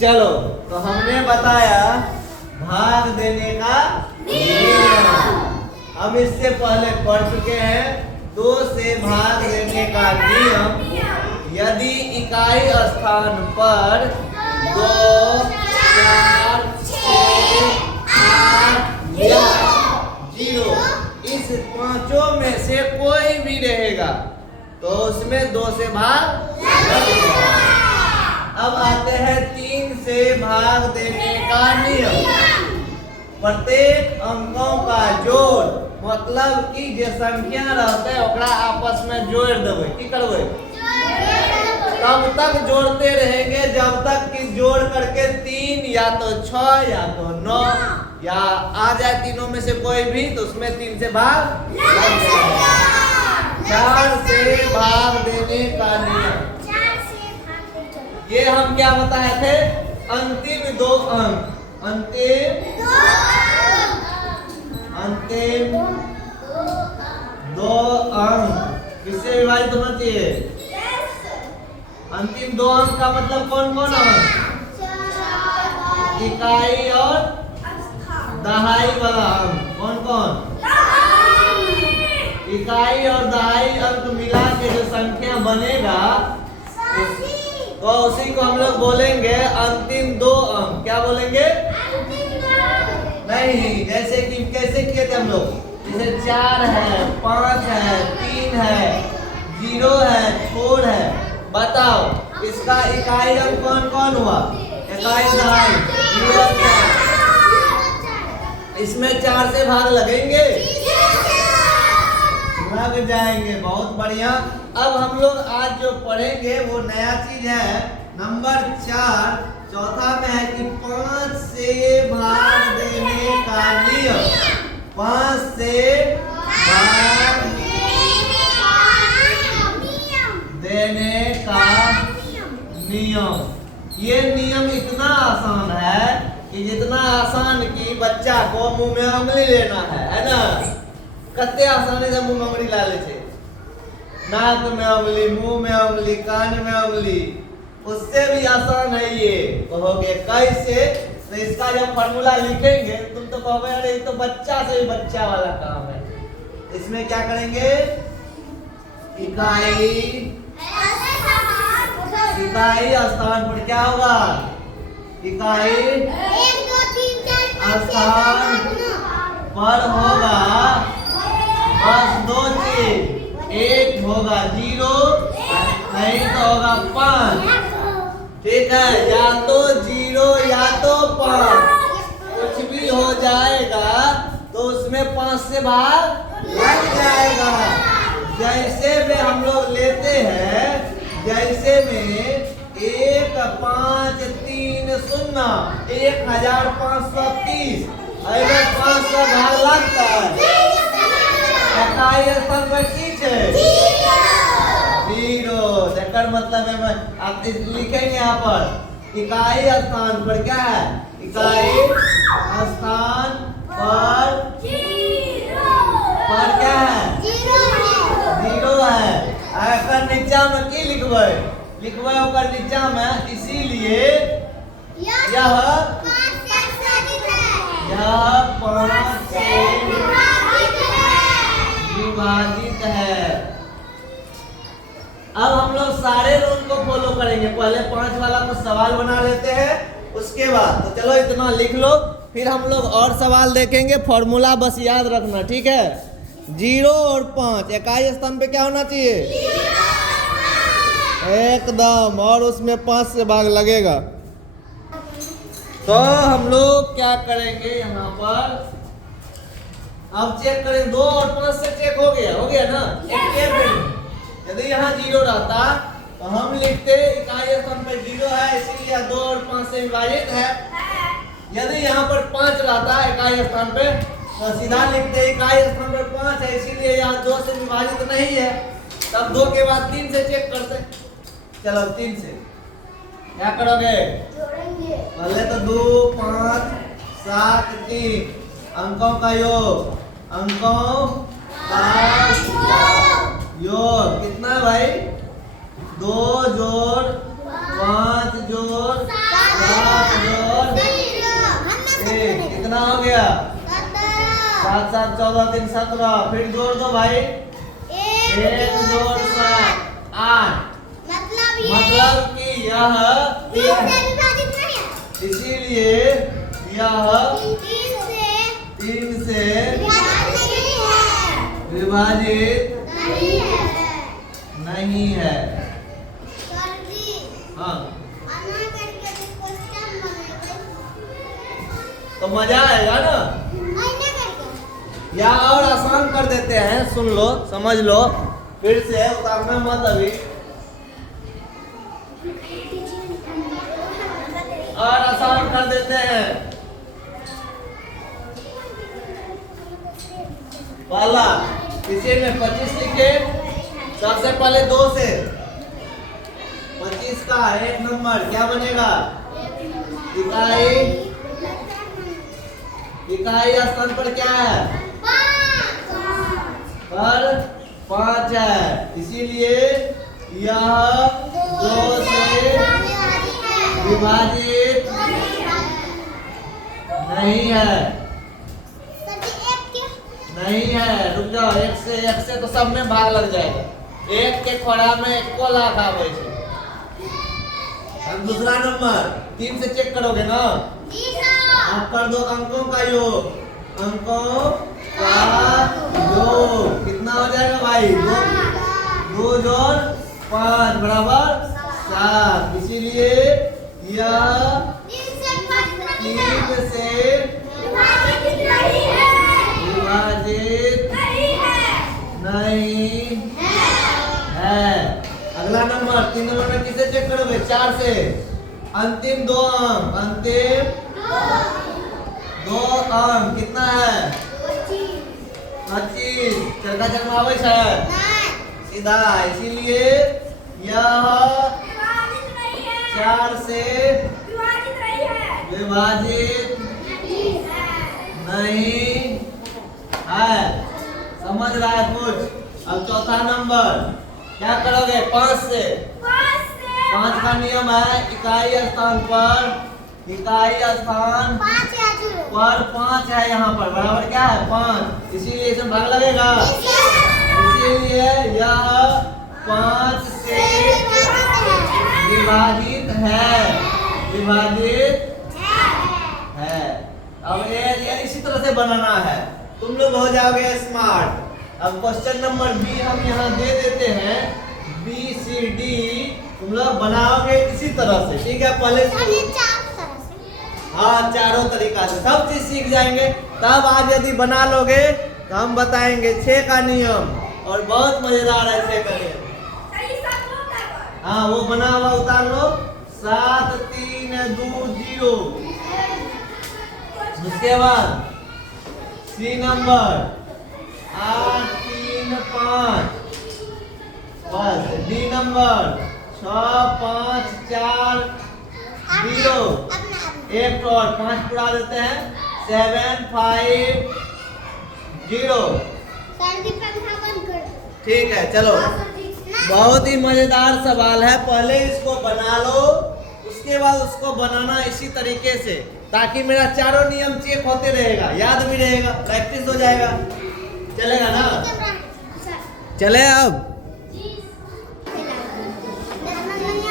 चलो, तो हमने बताया भाग देने का नियम। हम इससे पहले पढ़ चुके हैं 2 से भाग देने का नियम। यदि इकाई स्थान पर 2, 4, 6, 8 या 0 इस पांचों में से कोई भी रहेगा तो उसमें 2 से भाग लगेगा। अब आते हैं 3 से भाग देने का नियम। प्रत्येक अंकों का जोड़, मतलब कि जो संख्या रहते हैं ओकरा आपस में जोड़ देवे। की करवे? तब तक जोड़ते रहेंगे जब तक कि जोड़ करके 3 या तो 6 या तो 9 या आ जाए तीनों में से कोई भी, तो उसमें 3 से भाग लग जाएगा। 4 से भाग देने का नियम। ये हम क्या बताए थे? अंतिम 2 अंक, अंतिम 2 अंक किससे विभाजित होना चाहिए? अंतिम 2 अंक का मतलब कौन कौन अंक? इकाई और दहाई वाला अंक। कौन कौन? इकाई और दहाई अंक मिला के जो संख्या बनेगा तो उसी को हम लोग बोलेंगे अंतिम 2 अंक। क्या बोलेंगे? नहीं, जैसे कि कैसे किए थे हम लोग? जैसे 4 है, 5 है, 3 है, 0 है, 4 है। बताओ इसका इकाई अंक कौन कौन हुआ? इकाई दहाई 0। इसमें 4 से भाग लगेंगे? लग जाएंगे। बहुत बढ़िया। अब हम लोग आज जो पढ़ेंगे वो नया चीज है। नंबर 4 चौथा में है कि 5 से भाग देने का नियम। 5 से भाग देने का नियम। ये नियम इतना आसान है कि जितना आसान कि बच्चा को मुंह में उंगली लेना है ना? कते आसानी से मुंह में उंगली ला ले छे। नाक में उंगली, मुंह में उंगली, कान में उंगली, उससे भी आसान है ये। कहोगे कैसे? तो इसका जब फॉर्मूला लिखेंगे तुम तो कहोगे अरे ये तो बच्चा से भी बच्चा वाला काम है। इसमें क्या करेंगे? इकाई स्थान पर क्या होगा? इकाई स्थान पर होगा बस 2 चीज। एक होगा 0, नहीं तो होगा 5। ठीक है, या तो 0 या तो 5, कुछ भी हो जाएगा तो उसमें 5 से भाग लग जाएगा। जैसे में हम लोग लेते हैं, जैसे में 1, 5, 3, 0 1530 अगर 5 से भाग लगता है इकाई स्थान पर की है 0। एकर मतलब है आप लिखेंगे यहाँ पर इकाई स्थान पर क्या है? इकाई स्थान पर क्या है? 0 है। अगर नीचा में की लिखबे? लिखबे ओकर नीचा में, इसीलिए यह 5 से विभाजित है। अब हम लोग सारे रूल को फॉलो करेंगे। पहले 5 वाला को सवाल बना लेते हैं, उसके बाद तो चलो इतना लिख लो, फिर हम लोग और सवाल देखेंगे। फॉर्मूला बस याद रखना, ठीक है? 0 और 5 इकाई स्थान पे क्या होना चाहिए? एकदम, और उसमें 5 से भाग लगेगा। तो हम लोग क्या करेंगे यहाँ पर? अब चेक करें। 2 और 5 से चेक हो गया ना? यदि यहाँ 0 रहता तो हम लिखते इकाई स्थान पर 0 है, इसीलिए 2 और 5 से विभाजित है। यदि यहाँ पर 5 रहता इकाई स्थान पे तो सीधा लिखते इकाई स्थान पर 5 है, इसीलिए यहाँ 2 से विभाजित नहीं है। तब 2 के बाद 3 से चेक करते। चलो 3 से क्या करोगे? पहले तो 2, 5, 7, 3 अंकों का योग। अंकों का योग कितना भाई? 2 जोड़ 5 जोड़ 4 हो गया? 7 7 14 3 17। फिर जोड़ दो भाई। 1 जोड़ 7 8। मतलब कि यह 3, इसीलिए यह 3 से विभाजित नहीं है। हाँ, तो मजा आएगा ना। या और आसान कर देते हैं, सुन लो समझ लो, फिर से उतारना मत अभी। और आसान कर देते हैं। पहला इसी में 25 लिखे। सबसे पहले 2 से 25 का 1 नंबर क्या बनेगा? इकाई स्थान पर क्या है? पर 5 है, इसीलिए यह 2 से विभाजित नहीं है। नहीं है, रुक जाओ। 1 से तो सब में भाग लग जाएगा। 1 के खोड़ा में 1 लाख आवे छे। अब दूसरा नंबर 3 से चेक करोगे ना? आप कर दो अंकों का योग। अंकों का योग कितना हो जाएगा भाई? 2 जोड़ 5 बराबर 7। इसीलिए यह 3 से विभाजित नहीं है। अगला नंबर 3 नंबर में किसे चेक करोगे? 4 से। अंतिम 2 अंक, अंतिम 2 अंक कितना है? 25। चरका चरमावे है सीधा, इसीलिए यह 4 से विभाजित नहीं है। समझ रहा है कुछ? अब चौथा नंबर क्या करोगे? 5 से। 5 का नियम है इकाई स्थान पर 5 है यहाँ पर, बराबर क्या है? 5, इसीलिए इसमें भाग लगेगा। इसीलिए यह 5 से विभाजित है। विभाजित है। अब ये इसी तरह से बनाना है, तुम लोग हो जाओगे स्मार्ट। अब क्वेश्चन नंबर बी हम यहाँ दे देते हैं। BCD तुम लोग बनाओगे इसी तरह से, ठीक है? पहले हाँ, चारों तरीका से सब चीज सीख जाएंगे। तब आज यदि बना लोगे तो हम बताएंगे 6 का नियम, और बहुत मजेदार है 6 का नियम। हाँ, वो बना हुआ उतार लो। 7 3 2 0। उसके बाद C नंबर 8 3 5। बस D नंबर 6 5 4 0। एक और 5 पूरा देते हैं। 7 5 0। ठीक है, चलो। बहुत ही मजेदार सवाल है, पहले इसको बना लो, उसके बाद उसको बनाना इसी तरीके से, ताकि मेरा चारों नियम चेक होते रहेगा, याद भी रहेगा, प्रैक्टिस हो जाएगा। चलेगा ना? चले अब।